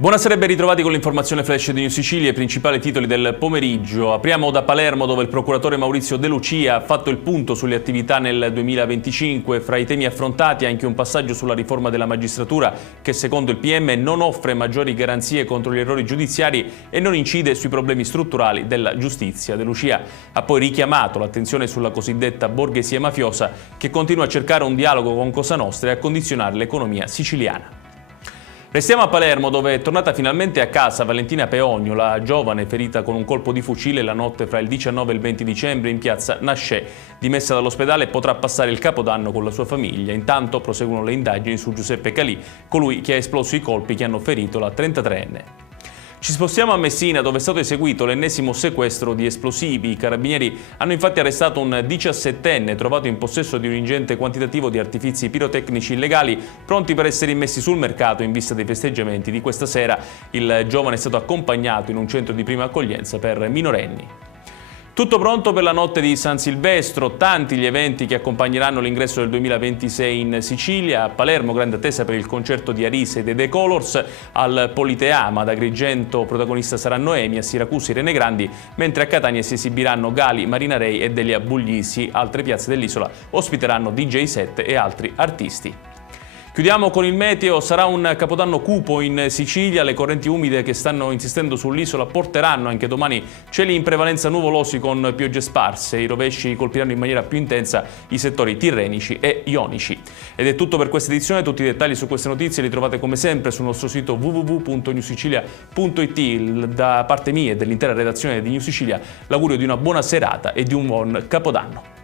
Buonasera e ben ritrovati con l'informazione flash di New Sicilia, i principali titoli del pomeriggio. Apriamo da Palermo, dove il procuratore Maurizio De Lucia ha fatto il punto sulle attività nel 2025. Fra i temi affrontati anche un passaggio sulla riforma della magistratura che secondo il PM non offre maggiori garanzie contro gli errori giudiziari e non incide sui problemi strutturali della giustizia. De Lucia ha poi richiamato l'attenzione sulla cosiddetta borghesia mafiosa che continua a cercare un dialogo con Cosa Nostra e a condizionare l'economia siciliana. Restiamo a Palermo, dove è tornata finalmente a casa Valentina Peogno, la giovane ferita con un colpo di fucile la notte fra il 19 e il 20 dicembre in piazza Nascè. Dimessa dall'ospedale, potrà passare il Capodanno con la sua famiglia. Intanto proseguono le indagini su Giuseppe Calì, colui che ha esploso i colpi che hanno ferito la 33enne. Ci spostiamo a Messina, dove è stato eseguito l'ennesimo sequestro di esplosivi. I carabinieri hanno infatti arrestato un 17enne trovato in possesso di un ingente quantitativo di artifizi pirotecnici illegali pronti per essere immessi sul mercato in vista dei festeggiamenti di questa sera. Il giovane è stato accompagnato in un centro di prima accoglienza per minorenni. Tutto pronto per la notte di San Silvestro, tanti gli eventi che accompagneranno l'ingresso del 2026 in Sicilia. A Palermo grande attesa per il concerto di Arise e dei The Colors, al Politeama ad Agrigento protagonista sarà Noemi, a Siracusa Irene Grandi, mentre a Catania si esibiranno Gali, Marina Rei e Delia Buglisi. Altre piazze dell'isola ospiteranno DJ set e altri artisti. Chiudiamo con il meteo. Sarà un capodanno cupo in Sicilia, le correnti umide che stanno insistendo sull'isola porteranno anche domani cieli in prevalenza nuvolosi con piogge sparse. I rovesci colpiranno in maniera più intensa i settori tirrenici e ionici. Ed è tutto per questa edizione, tutti i dettagli su queste notizie li trovate come sempre sul nostro sito www.newsicilia.it. Da parte mia e dell'intera redazione di New Sicilia l'augurio di una buona serata e di un buon capodanno.